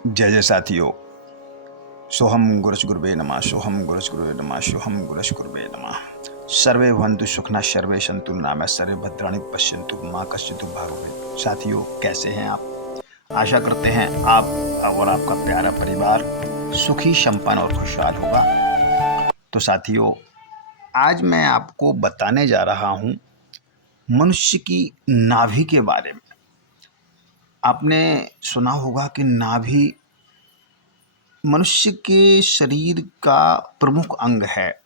जय जय साथियों। सोहम गुरुश गुरुवे नमः, सोहम गुरुश गुरुवे नमः, सोहम गुरुश गुरुवे नमः। सर्वे भवन्तु सुखिनः, सर्वे सन्तु निरामयाः, सर्वे भद्राणि पश्यन्तु मा कश्चित् दुःखभाग् भवेत्। साथियों, कैसे हैं आप? आशा करते हैं आप और आपका प्यारा परिवार सुखी, संपन्न और खुशहाल होगा। तो साथियों, आज मैं आपको बताने जा रहा हूँ मनुष्य की नाभि के बारे में। आपने सुना होगा कि नाभि मनुष्य के शरीर का प्रमुख अंग है।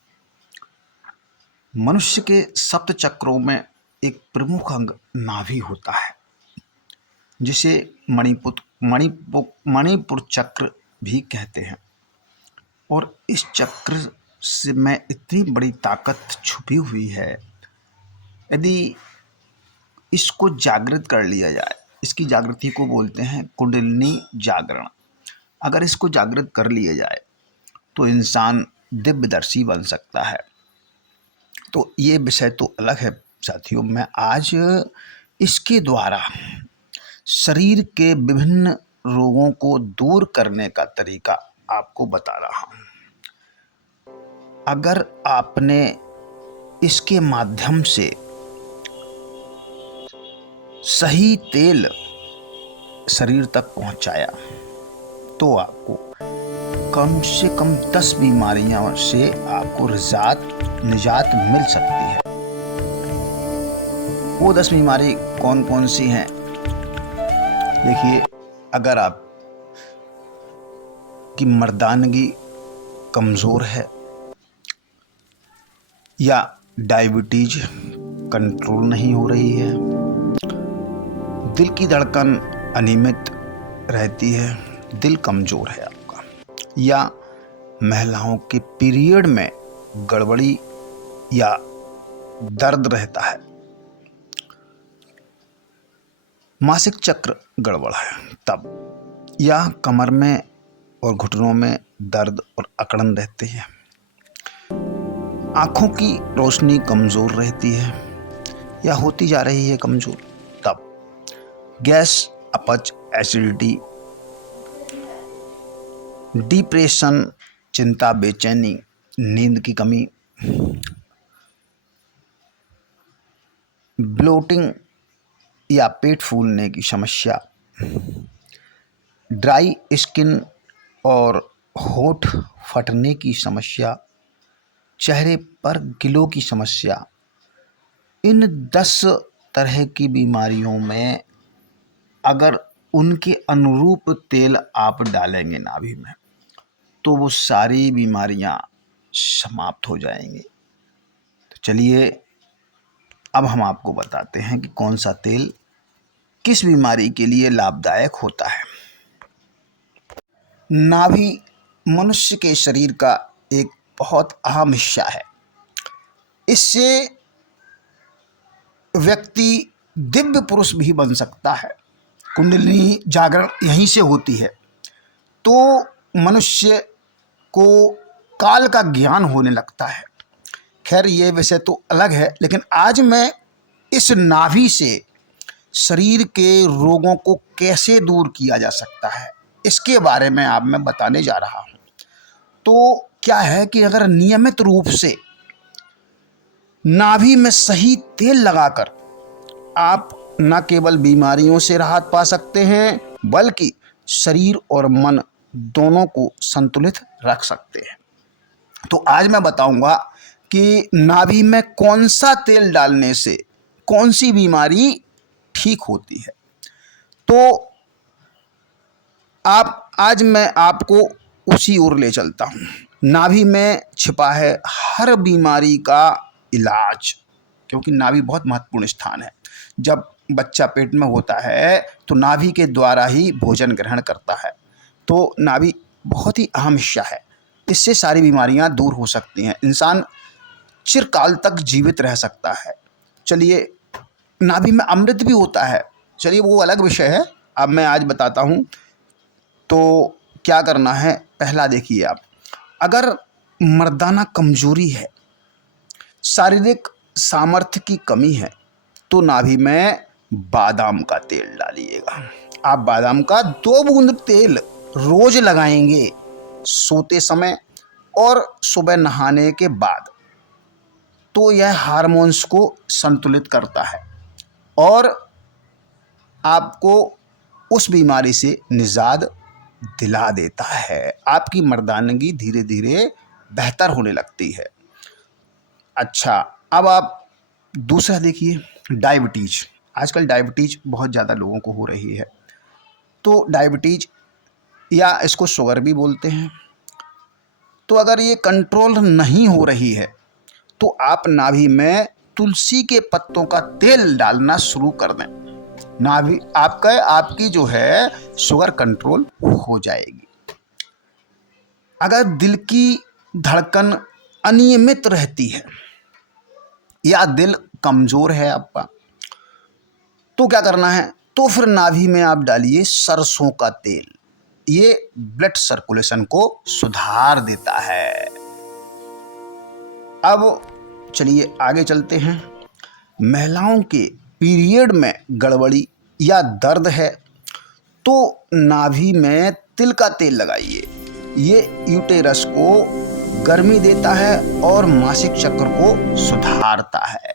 मनुष्य के सप्त चक्रों में एक प्रमुख अंग नाभि होता है, जिसे मणिपुर चक्र भी कहते हैं। और इस चक्र से में इतनी बड़ी ताकत छुपी हुई है, यदि इसको जागृत कर लिया जाए, इसकी जागृति को बोलते हैं कुंडलिनी जागरण। अगर इसको जागृत कर लिया जाए तो इंसान दिव्यदर्शी बन सकता है। तो ये विषय तो अलग है साथियों। मैं आज इसके द्वारा शरीर के विभिन्न रोगों को दूर करने का तरीका आपको बता रहा हूँ। अगर आपने इसके माध्यम से सही तेल शरीर तक पहुंचाया तो आपको कम से कम 10 बीमारियों से आपको निजात मिल सकती है। वो 10 बीमारी कौन कौन सी हैं? देखिए, अगर आप की मर्दानगी कमज़ोर है, या डायबिटीज कंट्रोल नहीं हो रही है, दिल की धड़कन अनियमित रहती है, दिल कमज़ोर है आपका, या महिलाओं के पीरियड में गड़बड़ी या दर्द रहता है, मासिक चक्र गड़बड़ है तब, या कमर में और घुटनों में दर्द और अकड़न रहती है, आँखों की रोशनी कमज़ोर रहती है या होती जा रही है कमज़ोर तब, गैस, अपच, एसिडिटी, डिप्रेशन, चिंता, बेचैनी, नींद की कमी, ब्लोटिंग या पेट फूलने की समस्या, ड्राई स्किन और होठ फटने की समस्या, चेहरे पर गिलों की समस्या। इन 10 तरह की बीमारियों में अगर उनके अनुरूप तेल आप डालेंगे नाभि में, तो वो सारी बीमारियां समाप्त हो जाएंगी। तो चलिए, अब हम आपको बताते हैं कि कौन सा तेल किस बीमारी के लिए लाभदायक होता है। नाभि मनुष्य के शरीर का एक बहुत अहम हिस्सा है। इससे व्यक्ति दिव्य पुरुष भी बन सकता है। कुंडलिनी जागरण यहीं से होती है, तो मनुष्य को काल का ज्ञान होने लगता है। खैर, ये विषय तो अलग है, लेकिन आज मैं इस नाभि से शरीर के रोगों को कैसे दूर किया जा सकता है, इसके बारे में आप मैं बताने जा रहा हूँ। तो क्या है कि अगर नियमित रूप से नाभि में सही तेल लगाकर आप न केवल बीमारियों से राहत पा सकते हैं, बल्कि शरीर और मन दोनों को संतुलित रख सकते हैं। तो आज मैं बताऊंगा कि नाभि में कौन सा तेल डालने से कौन सी बीमारी ठीक होती है। तो आज मैं आपको उसी ओर ले चलता हूँ। नाभि में छिपा है हर बीमारी का इलाज, क्योंकि नाभि बहुत महत्वपूर्ण स्थान है। जब बच्चा पेट में होता है तो नाभि के द्वारा ही भोजन ग्रहण करता है, तो नाभि बहुत ही अहम हिस्सा है। इससे सारी बीमारियां दूर हो सकती हैं, इंसान चिरकाल तक जीवित रह सकता है। चलिए, नाभि में अमृत भी होता है, चलिए वो अलग विषय है, अब मैं आज बताता हूँ। तो क्या करना है, पहला देखिए आप, अगर मर्दाना कमजोरी है, शारीरिक सामर्थ्य की कमी है, तो नाभि में बादाम का तेल डालिएगा। आप बादाम का 2 बूंद तेल रोज लगाएंगे सोते समय और सुबह नहाने के बाद, तो यह हार्मोन्स को संतुलित करता है और आपको उस बीमारी से निजात दिला देता है। आपकी मर्दानगी धीरे धीरे बेहतर होने लगती है। अच्छा, अब आप दूसरा देखिए, डायबिटीज। आजकल डायबिटीज बहुत ज़्यादा लोगों को हो रही है। तो डायबिटीज या इसको शुगर भी बोलते हैं। तो अगर ये कंट्रोल नहीं हो रही है तो आप नाभि में तुलसी के पत्तों का तेल डालना शुरू कर दें। नाभि आपकी जो है शुगर कंट्रोल हो जाएगी। अगर दिल की धड़कन अनियमित रहती है या दिल कमज़ोर है आपका, तो क्या करना है, तो फिर नाभि में आप डालिए सरसों का तेल। ये ब्लड सर्कुलेशन को सुधार देता है। अब चलिए आगे चलते हैं। महिलाओं के पीरियड में गड़बड़ी या दर्द है तो नाभि में तिल का तेल लगाइए। ये यूटेरस को गर्मी देता है और मासिक चक्र को सुधारता है।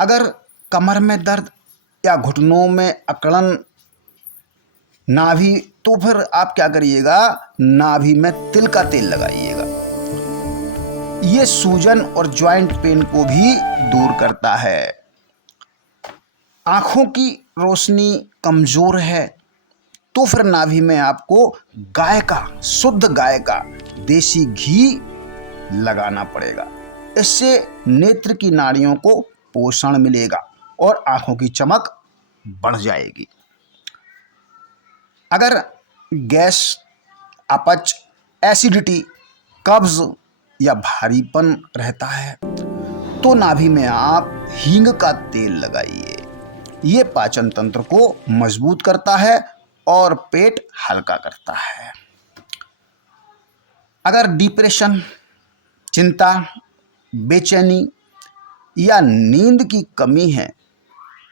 अगर कमर में दर्द या घुटनों में अकड़न नाभि, तो फिर आप क्या करिएगा, नाभि में तिल का तेल लगाइएगा। ये सूजन और जॉइंट पेन को भी दूर करता है। आँखों की रोशनी कमज़ोर है तो फिर नाभि में आपको गाय का, शुद्ध गाय का देसी घी लगाना पड़ेगा। इससे नेत्र की नाड़ियों को पोषण मिलेगा और आँखों की चमक बढ़ जाएगी। अगर गैस, अपच, एसिडिटी, कब्ज या भारीपन रहता है तो नाभि में आप हींग का तेल लगाइए। ये पाचन तंत्र को मजबूत करता है और पेट हल्का करता है। अगर डिप्रेशन, चिंता, बेचैनी या नींद की कमी है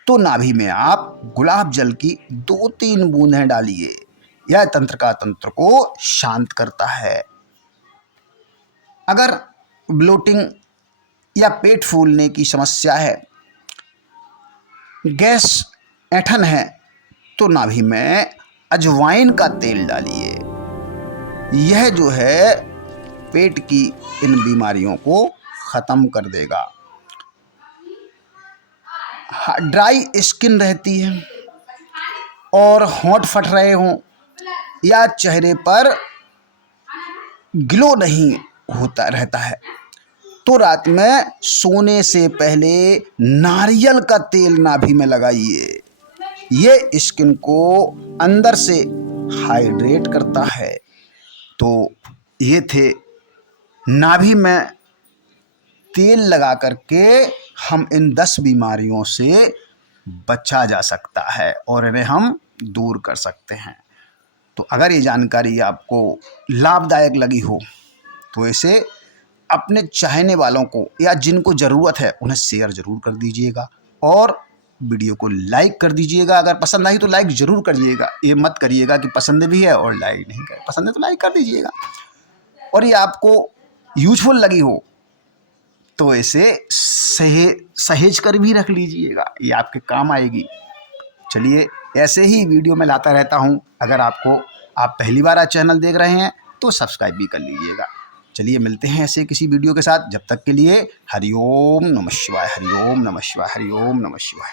तो नाभि में आप गुलाब जल की 2-3 बूंदें डालिए। यह तंत्र को शांत करता है। अगर ब्लोटिंग या पेट फूलने की समस्या है, गैस, ऐंठन है, तो नाभि में अजवाइन का तेल डालिए। यह जो है पेट की इन बीमारियों को ख़त्म कर देगा। ड्राई स्किन रहती है और होंठ फट रहे हों या चेहरे पर ग्लो नहीं होता रहता है, तो रात में सोने से पहले नारियल का तेल नाभि में लगाइए। ये स्किन को अंदर से हाइड्रेट करता है। तो ये थे नाभि में तेल लगा करके हम इन 10 बीमारियों से बचा जा सकता है और इन्हें हम दूर कर सकते हैं। तो अगर ये जानकारी आपको लाभदायक लगी हो तो इसे अपने चाहने वालों को या जिनको ज़रूरत है उन्हें शेयर ज़रूर कर दीजिएगा और वीडियो को लाइक कर दीजिएगा। अगर पसंद आई तो लाइक ज़रूर करिएगा। ये मत करिएगा कि पसंद भी है और लाइक नहीं कर, पसंद है तो लाइक कर दीजिएगा। और ये आपको यूजफुल लगी हो तो इसे सहेज कर भी रख लीजिएगा, ये आपके काम आएगी। चलिए, ऐसे ही वीडियो मैं लाता रहता हूँ। अगर आप पहली बार आज चैनल देख रहे हैं तो सब्सक्राइब भी कर लीजिएगा। चलिए, मिलते हैं ऐसे किसी वीडियो के साथ। जब तक के लिए हरिओम नमः शिवाय, हरिओम नमः शिवाय, हरिओम नमः शिवाय।